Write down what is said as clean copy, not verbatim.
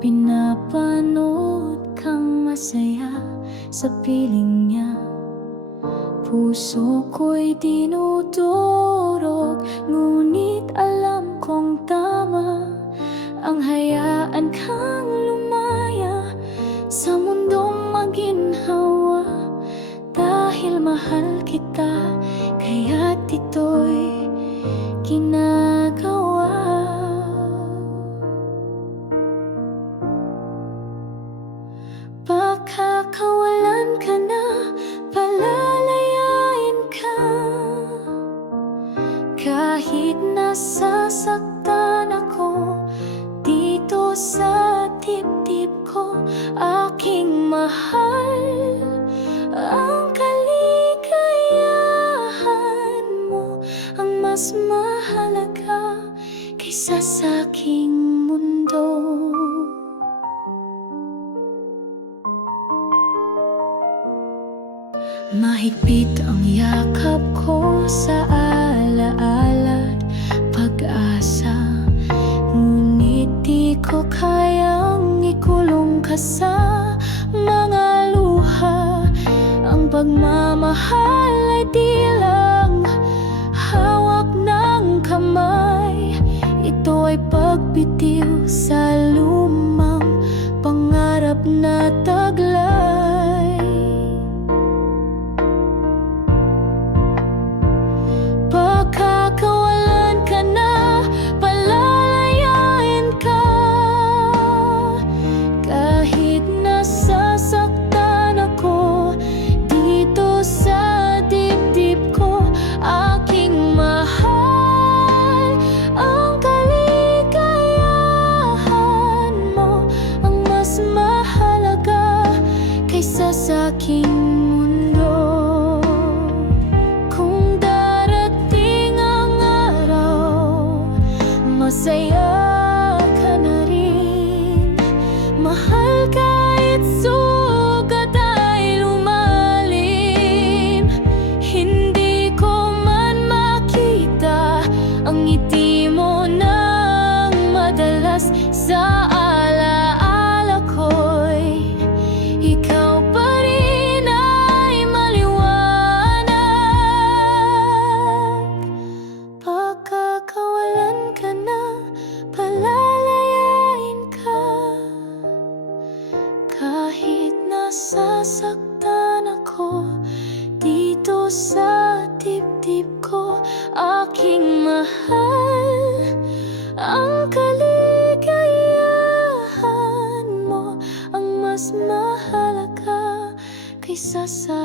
pinapanood kang masaya sa piling niya. Puso ko'y dinudurog, ngunit alam kong tama ang hayaan kang lumaya sa mundong maginhawa. Dahil mahal kita, kaya't ito'y ginagawa. Baka kawalan ka na, palalayain ka. Kahit nasasaktan ako dito sa dibdib ko, aking mahal, ang kaligayahan mo ang mas mahalaga kaysa sa aking mundo. Mahigpit ang yakap ko sa alaala't pag-asa, ngunit di ko kayang ikulong ka sa mga luha. Ang pagmamahal ay di lang hawak ng kamay, ito ay pagbitiw sa lumang pangarap na taglay. Baka kawalan ka na, palalayain ka. Kahit nasasaktan ako dito sa dibdib ko, aking mahal, ang kaligayahan mo ang mas mahalaga kaysa sa aking mundo. Masaya ka na rin, mahal kahit sugat ay lumalim. Hindi ko man makita ang ngiti mo nang madalas sa alaala ko'y ikaw pa rin ay maliwanag. Pagkakawalan ka na, palalayain ka. Kahit nasasaktan ako dito sa dibdib ko, aking mahal, ang kaligayahan mo ang mas mahalaga kaysa sa